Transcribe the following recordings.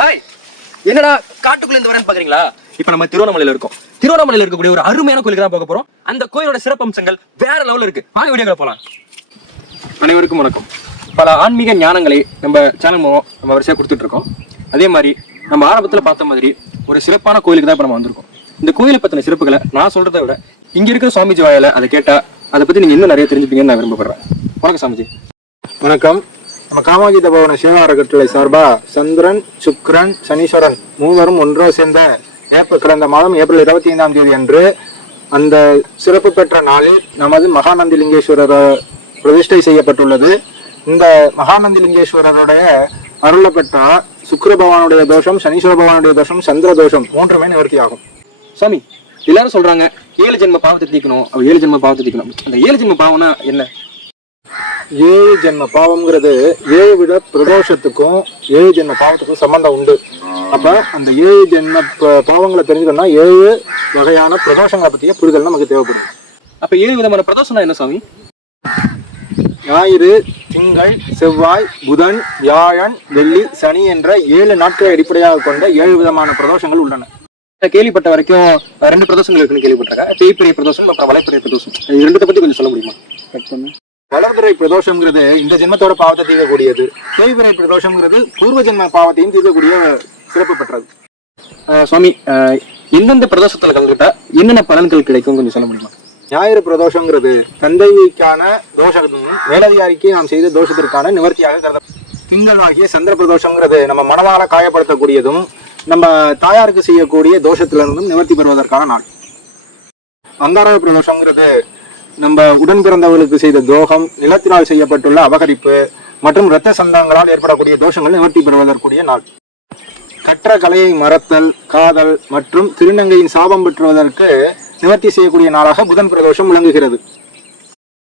Hi. என்னடா காட்டுக்குள்ள இருந்து வரேன்னு பாக்குறீங்களா? இப்ப நம்ம திருவண்ணாமலையில இருக்கோம். திருவண்ணாமலையில இருக்கக்கூடிய ஒரு அருமையான கோயிலுக்கு தான் பார்க்க போறோம். அந்த கோயிலோட சிறப்பம்சங்கள் வேற லெவல் இருக்கு. வாங்க வீடியோக்குள்ள போலாம். அனைவருக்கும் வணக்கம். பல ஆன்மீக ஞானங்களை நம்ம சேனல் மூலம் நம்ம வரிசையா கொடுத்துட்டு இருக்கோம். அதே மாதிரி நம்ம ஆரம்பத்துல பார்த்த மாதிரி ஒரு சிறப்பான கோயிலுக்கு தான் இப்ப நம்ம வந்திருக்கோம். இந்த கோயிலை பத்தின சிறப்புகளை நான் சொல்றதை விட இங்க இருக்கிற சுவாமிஜி வாயில அதை கேட்டா அதை பத்தி நீங்க இன்னும் நிறைய தெரிஞ்சுப்பீங்கன்னு நான் விரும்பப்படுறேன். வணக்கம் சாமிஜி வணக்கம். நம்ம காமாகீத பவன சிவ அறக்கட்டளை சார்பா சந்திரன் சுக்ரன் சனீஸ்வரன் மூவரும் ஒன்றோ சேர்ந்த ஏப்ரல் கடந்த மாதம் ஏப்ரல் இருபத்தி ஐந்தாம் தேதி அன்று அந்த சிறப்பு பெற்ற நாளில் நமது மகாநந்தி லிங்கேஸ்வரர் பிரதிஷ்டை செய்யப்பட்டுள்ளது. இந்த மகாநந்தி லிங்கேஸ்வரருடைய அருளை பெற்றால் சுக்கிர பகவானுடைய தோஷம் சனீஸ்வர பகவானுடைய தோஷம் சந்திர தோஷம் மூன்றுமே நிவர்த்தி ஆகும் சாமி எல்லாரும் சொல்றாங்க ஏழு ஜென்ம பாவத்தை தீக்கணும் அவ ஏழு ஜென்ம பாவத்தை தீக்கணும் அந்த ஏழு ஜென்ம பாவம்னா என்ன? ஏழு ஜென்ம பாவம்ங்கிறது ஏழு விட பிரதோஷத்துக்கும் ஏழு ஜென்ம பாவத்துக்கும் சம்பந்தம் உண்டு. அப்ப அந்த ஏழு ஜென்ம பாவங்களை தெரிஞ்சுக்கணும்னா ஏழு வகையான பிரதோஷங்களை பத்திய புரிதல் நமக்கு தேவைப்படும். அப்ப ஏழு விதமான பிரதோஷம்னா என்ன சாமி? ஞாயிறு திங்கள் செவ்வாய் புதன் வியாழன் வெள்ளி சனி என்ற ஏழு நாட்களை அடிப்படையாக கொண்ட ஏழு விதமான பிரதோஷங்கள் உள்ளன. கேள்விப்பட்ட வரைக்கும் ரெண்டு பிரதோஷங்கள் இருக்குன்னு கேள்விப்பட்டிருக்கேன். தேய்பிரிய பிரதோஷம் அப்புறம் வலைப்பெரிய பிரதோஷம். இது ரெண்டுத்தை பத்தி கொஞ்சம் சொல்ல முடியுமா? வளர்பிறை பிரதோஷம்ங்கிறது இந்த ஜென்மத்தோட பாவத்தை தீர்க்கக்கூடியது. தேய்பிறை பிரதோஷம்ங்கிறது பூர்வ ஜென்ம பாவத்தையும் தீர்க்கக்கூடிய சிறப்பு பெற்றது. சுவாமி எந்தெந்த பிரதோஷத்துல கலந்துக்கிட்டா என்னென்ன பலன்கள் கிடைக்கும் கொஞ்சம் சொல்ல முடியுமா? ஞாயிறு பிரதோஷங்கிறது தந்தைக்கான தோஷமும் மேலதிகாரிக்கு நாம் செய்த தோஷத்திற்கான நிவர்த்தியாக கருத திங்களாகிய சந்திர பிரதோஷங்கிறது நம்ம மனதால காயப்படுத்தக்கூடியதும் நம்ம தாயாருக்கு செய்யக்கூடிய தோஷத்திலிருந்தும் நிவர்த்தி பெறுவதற்கான நாள். அங்காரக பிரதோஷங்கிறது நம்ம உடன் பிறந்தவர்களுக்கு செய்த துரோகம் நிலத்தினால் செய்யப்பட்டுள்ள அபகரிப்பு மற்றும் இரத்த சந்தங்களால் ஏற்படக்கூடிய தோஷங்கள் நிவர்த்தி பெறுவதற்குரிய நாள். கற்ற கலையை மறத்தல் காதல் மற்றும் திருநங்கையின் சாபம் பெற்றுவதற்கு நிவர்த்தி செய்யக்கூடிய நாளாக புதன் பிரதோஷம் விளங்குகிறது.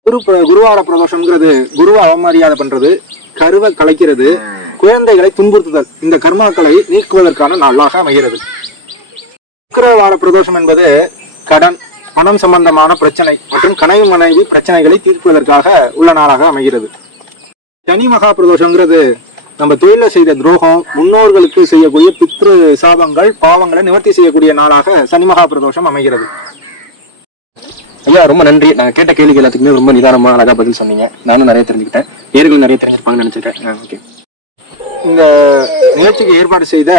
குரு குருவார பிரதோஷம்ங்கிறது குருவை அவமரியாதை பண்றது கருவை கலைக்கிறது குழந்தைகளை துன்புறுத்துதல் இந்த கர்மாக்களை நீக்குவதற்கான நாளாக அமைகிறது. சுக்கிரவார பிரதோஷம் என்பது கடன் பணம் சம்பந்தமான பிரச்சனை மற்றும் கனவு மனைவி பிரச்சனைகளை தீர்ப்பதற்காக உள்ள நாளாக அமைகிறது. சனி மகா பிரதோஷங்கிறது நம்ம தொழில செய்த துரோகம் முன்னோர்களுக்கு செய்யக்கூடிய பித்ரு சாபங்கள் பாவங்களை நிவர்த்தி செய்யக்கூடிய நாளாக சனி மகா பிரதோஷம் அமைகிறது. ஐயா ரொம்ப நன்றி. நான் கேட்ட கேள்விகள் எல்லாத்துக்குமே ரொம்ப நிதானமா அழகா பதில் சொன்னீங்க. நானும் நிறைய தெரிஞ்சுக்கிட்டேன். நேர்கள் நிறைய தெரிஞ்சிருப்பாங்கன்னு நினைச்சிருக்கேன் ஓகே. இந்த நிகழ்ச்சிக்கு ஏற்பாடு செய்த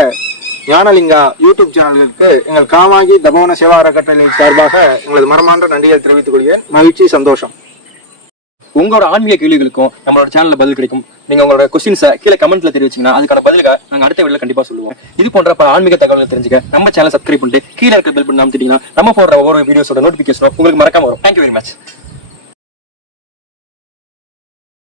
ஞானலிங்கா யூடியூப் சேனலுக்கு எங்கள் காமாகி தபோன சேவா அறக்கட்டளை சார்பாக எங்களது மரமான்ற நன்றிகள் தெரிவித்துக் கொள்கிறேன். மகிழ்ச்சி சந்தோஷம். உங்களோட ஆன்மீக கேள்விகளுக்கும் நம்மளோட சேனல்ல பதில் கிடைக்கும். நீங்க உங்களோட கொஸ்டின்ஸை கீழே கமெண்ட்ல தெரிவிச்சீங்கன்னா அதுக்கான பதிலாக நாங்க அடுத்த வீடியோல கண்டிப்பா சொல்லுவோம். இது போன்ற பல ஆன்மீக தகவல்களை தெரிஞ்சுக்க நம்ம சேனல் சப்ஸ்கிரைப் பண்ணிட்டு கீழே இருக்க பெல் பண்ணி அமைச்சிட்டீங்கன்னா நம்ம போடுற ஒவ்வொரு வீடியோஸோட நோட்டிபிகேஷனும் உங்களுக்கு மறக்காம வரும். Thank you very much